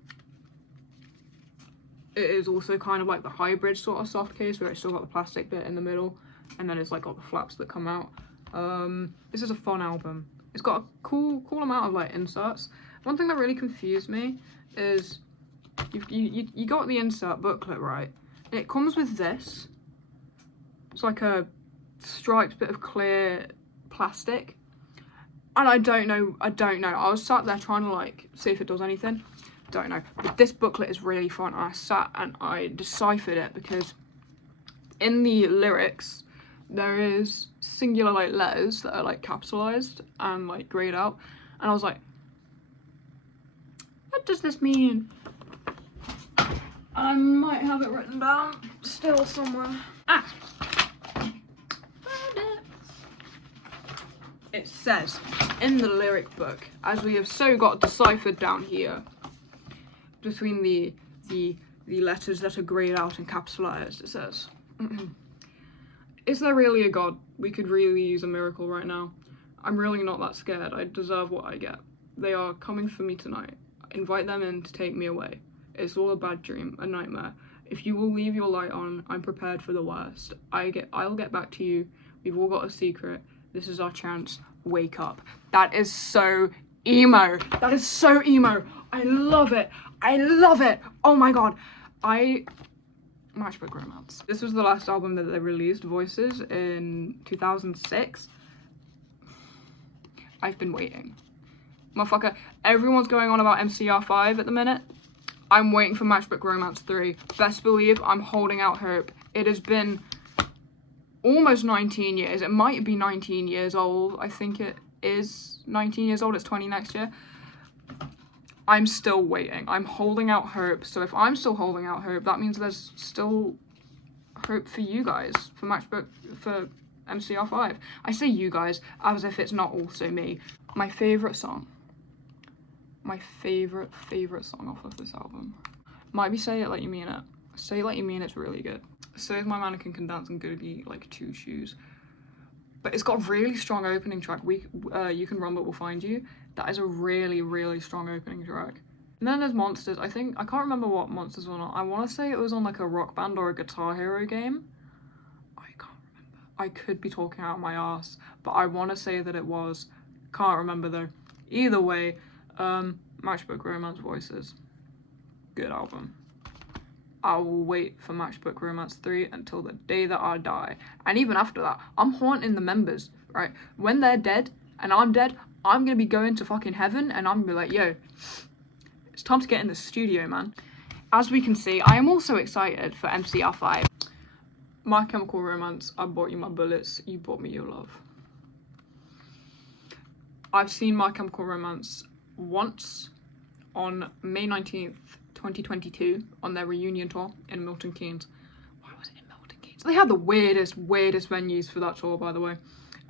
it is also kind of like the hybrid sort of soft case where it's still got the plastic bit in the middle and then it's like got the flaps that come out. This is a fun album. It's got a cool amount of like inserts. One thing that really confused me is you got the insert booklet, right? And it comes with this. It's like a striped bit of clear plastic. And I don't know. I was sat there trying to like see if it does anything. Don't know. But this booklet is really fun. And I sat and I deciphered it because in the lyrics there is singular like letters that are like capitalized and like grayed out. And I was like, what does this mean? I might have it written down still somewhere. Ah! Found it! It says in the lyric book, as we have so got deciphered down here, between the letters that are grayed out and capitalized, it says, is there really a God? We could really use a miracle right now. I'm really not that scared. I deserve what I get. They are coming for me tonight. Invite them in to take me away. It's all a bad dream, a nightmare. If you will leave your light on, I'm prepared for the worst. I'll get back to you. We've all got a secret. This is our chance. Wake up. That is so emo. That is so emo. I love it. I love it. Oh my god. Matchbook Romance. This was the last album that they released, Voices, in 2006. I've been waiting. Motherfucker, everyone's going on about MCR5 at the minute. I'm waiting for Matchbook Romance 3. Best believe I'm holding out hope. It has been almost 19 years. It might be 19 years old. I think it is 19 years old. It's 20 next year. I'm still waiting. I'm holding out hope. So if I'm still holding out hope, that means there's still hope for you guys, for Matchbook, for MCR5. I say you guys as if it's not also me. My favourite song. My favourite song off of this album. Might be Say It Like You Mean It. Say It Like You Mean It's really good. So is My Mannequin Can Dance and Goody like 2 Shoes. But it's got a really strong opening track. You Can Run But We'll Find You. That is a really strong opening track. And then there's Monsters. I can't remember what Monsters were on. I want to say it was on like a Rock Band or a Guitar Hero game. I can't remember. I could be talking out my ass, but I want to say that it was. Can't remember though. Either way, Matchbook Romance Voices. Good album. I will wait for Matchbook Romance 3 until the day that I die. And even after that, I'm haunting the members, right? When they're dead and I'm dead, I'm gonna be going to fucking heaven and I'm gonna be like, yo, it's time to get in the studio, man. As we can see, I am also excited for MCR5. My Chemical Romance, I bought you my bullets, you bought me your love. I've seen My Chemical Romance once on May 19th, 2022 on their reunion tour in Milton Keynes. Why was it in Milton Keynes? They had the weirdest venues for that tour, by the way.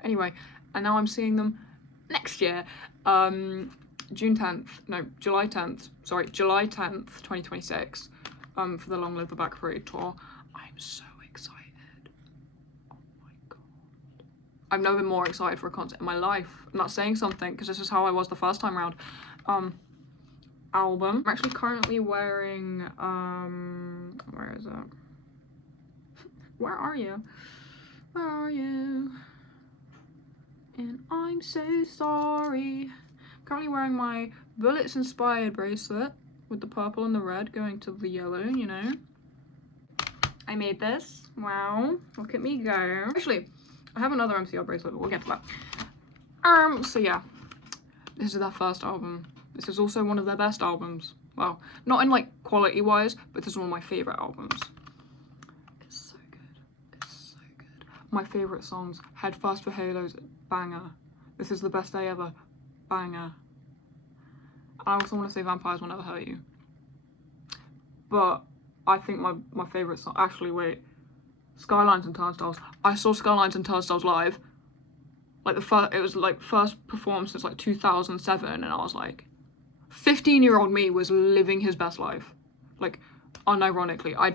Anyway, and now I'm seeing them next year, July 10th, 2026, for the Long Live the Back Parade tour. I'm so excited. Oh my god. I've never been more excited for a concert in my life. I'm not saying something, because this is how I was the first time round. Album. I'm actually currently wearing, where is it? Where are you? Where are you? And I'm so sorry. I'm currently wearing my Bullets inspired bracelet with the purple and the red going to the yellow, you know. I made this. Wow. Look at me go. Actually, I have another MCR bracelet, but we'll get to that. So yeah. This is their first album. This is also one of their best albums. Well, not in like quality wise, but this is one of my favourite albums. It's so good. It's so good. My favourite songs, Head First for Halos, banger. This is the best day ever, banger. I also want to say Vampires Will Never Hurt You. But I think my favourite song, actually wait, Skylines and Turnstiles. I saw Skylines and Turnstiles live. Like it was like first performed since like 2007, and I was like, 15-year-old me was living his best life. Like, unironically, I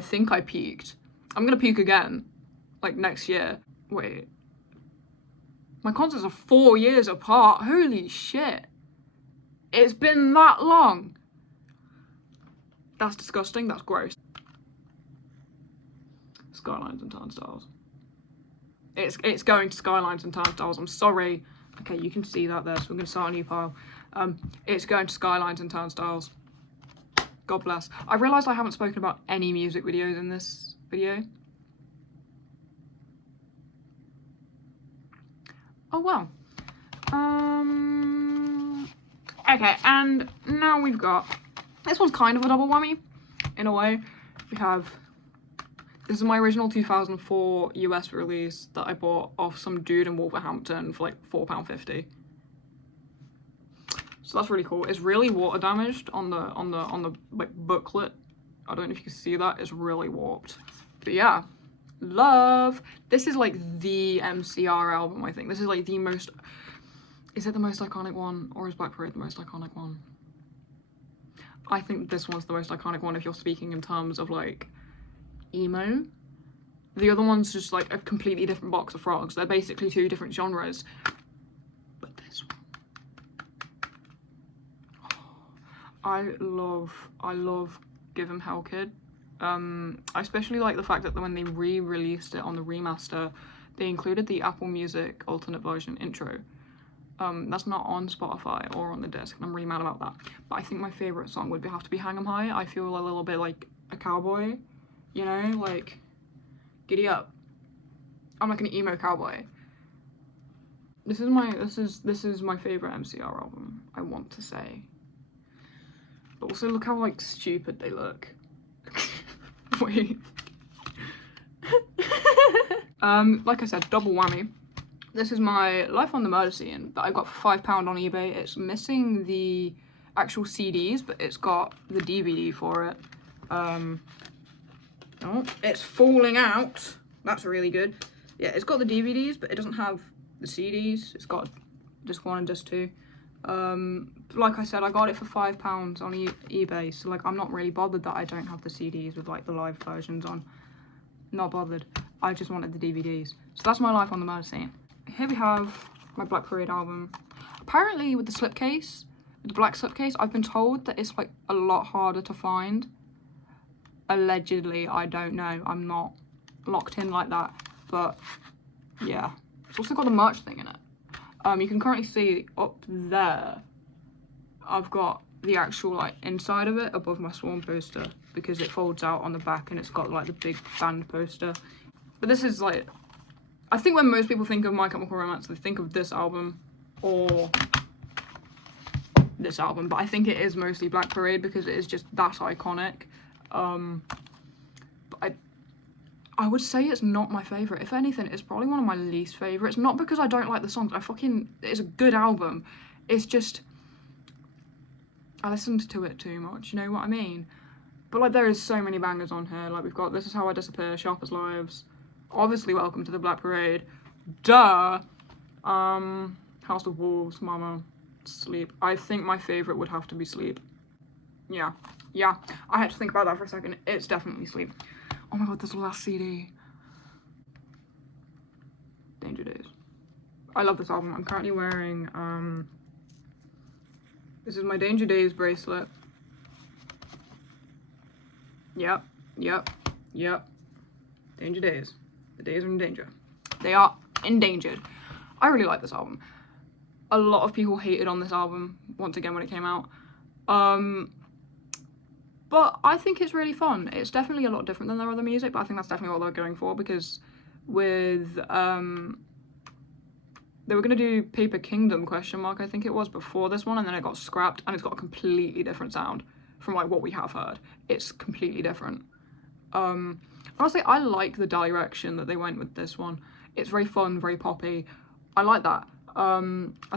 think I peaked. I'm gonna peak again, like next year. Wait. My concerts are 4 years apart. Holy shit. It's been that long. That's disgusting, that's gross. Skylines and Turnstiles. It's going to Skylines and Turnstiles, I'm sorry. Okay, you can see that there, so we're gonna start a new pile. It's going to Skylines and Turnstiles. God bless. I realised I haven't spoken about any music videos in this video. Oh wow. Okay, and now we've got, this one's kind of a double whammy, in a way. We have, this is my original 2004 US release that I bought off some dude in Wolverhampton for like £4.50. So that's really cool. It's really water damaged on the like booklet. I don't know if you can see that. It's really warped. But yeah, love. This is like the MCR album, I think. This is like the most, is it the most iconic one, or is Black Parade the most iconic one? I think this one's the most iconic one if you're speaking in terms of like emo. The other one's just like a completely different box of frogs. They're basically 2 different genres. But this one, I love Give 'Em Hell Kid. I especially like the fact that when they re-released it on the remaster, they included the Apple Music alternate version intro. That's not on Spotify or on the disc, and I'm really mad about that. But I think my favourite song would have to be Hang 'Em High. I feel a little bit like a cowboy, you know, like, giddy up. I'm like an emo cowboy. This is my favourite MCR album, I want to say. But also look how like stupid they look. Wait. Like I said, double whammy. This is my Life on the Murder Scene that I got for £5 on eBay. It's missing the actual CDs, but it's got the DVD for it. Oh, it's falling out. That's really good. Yeah, it's got the DVDs, but it doesn't have the CDs. It's got disc 1 and disc 2. Like I said, I got it for £5 on eBay, so like I'm not really bothered that I don't have the CDs with like the live versions on. Not bothered. I just wanted the DVDs. So that's my Life on the Murder Scene. Here we have my Black Parade album. Apparently with the slipcase, with the black slipcase, I've been told that it's like a lot harder to find. Allegedly, I don't know. I'm not locked in like that, but yeah. It's also got the merch thing in it. You can currently see up there, I've got the actual like inside of it above my Swarm poster because it folds out on the back and it's got like the big band poster. But this is like, I think when most people think of My Chemical Romance, they think of this album or this album, but I think it is mostly Black Parade because it is just that iconic. But I would say it's not my favourite. If anything, it's probably one of my least favourites. Not because I don't like the songs. It's a good album. It's just, I listened to it too much, you know what I mean? But like there is so many bangers on here. Like we've got This Is How I Disappear, Sharp as Lives, obviously Welcome to the Black Parade, duh, House of Wolves, Mama, Sleep. I think my favourite would have to be Sleep. Yeah, I had to think about that for a second. It's definitely Sleep. Oh my god, this last CD. Danger Days. I love this album. I'm currently wearing, this is my Danger Days bracelet. Yep. Danger Days. The days are in danger. They are endangered. I really like this album. A lot of people hated on this album, once again, when it came out. But I think it's really fun. It's definitely a lot different than their other music, but I think that's definitely what they're going for because with, they were going to do Paper Kingdom, I think it was, before this one, and then it got scrapped, and it's got a completely different sound from like what we have heard. It's completely different. Honestly, I like the direction that they went with this one. It's very fun, very poppy. I like that. I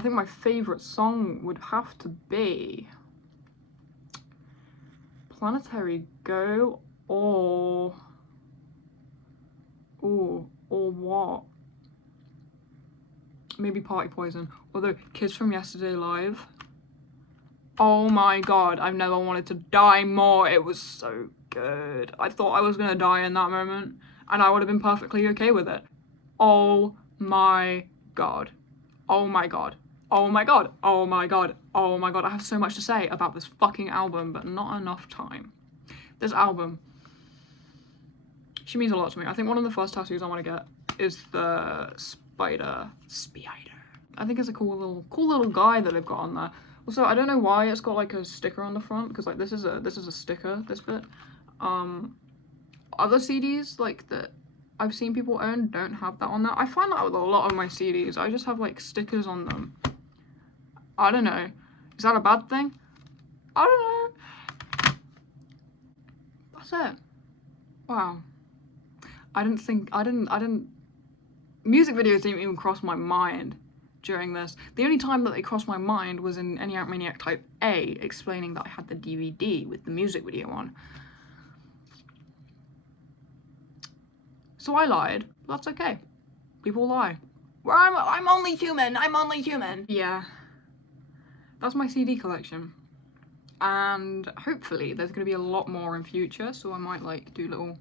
think my favourite song would have to be Planetary Go or what? Maybe Party Poison. Although Kids from Yesterday Live. Oh my god, I've never wanted to die more. It was so good. I thought I was gonna die in that moment and I would have been perfectly okay with it. Oh my god. Oh my god. Oh my god. Oh my god. Oh my god. I have so much to say about this fucking album, but not enough time. This album, she means a lot to me. I think one of the first tattoos I want to get is the spider. I think it's a cool little guy that they've got on there. Also, I don't know why it's got like a sticker on the front because like this is a sticker, this bit. Other CDs like that I've seen people own don't have that on there. I find that with a lot of my CDs. I just have like stickers on them. I don't know. Is that a bad thing? I don't know. That's it. Wow. Music videos didn't even cross my mind during this. The only time that they crossed my mind was in Any Maniac Type A, explaining that I had the DVD with the music video on. So I lied. That's okay. People lie. Well, I'm only human. Yeah. That's my CD collection. And hopefully there's going to be a lot more in future, so I might like do little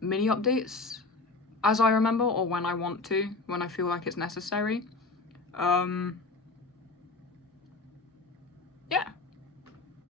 mini updates as I remember or when I want to, when I feel like it's necessary. Yeah.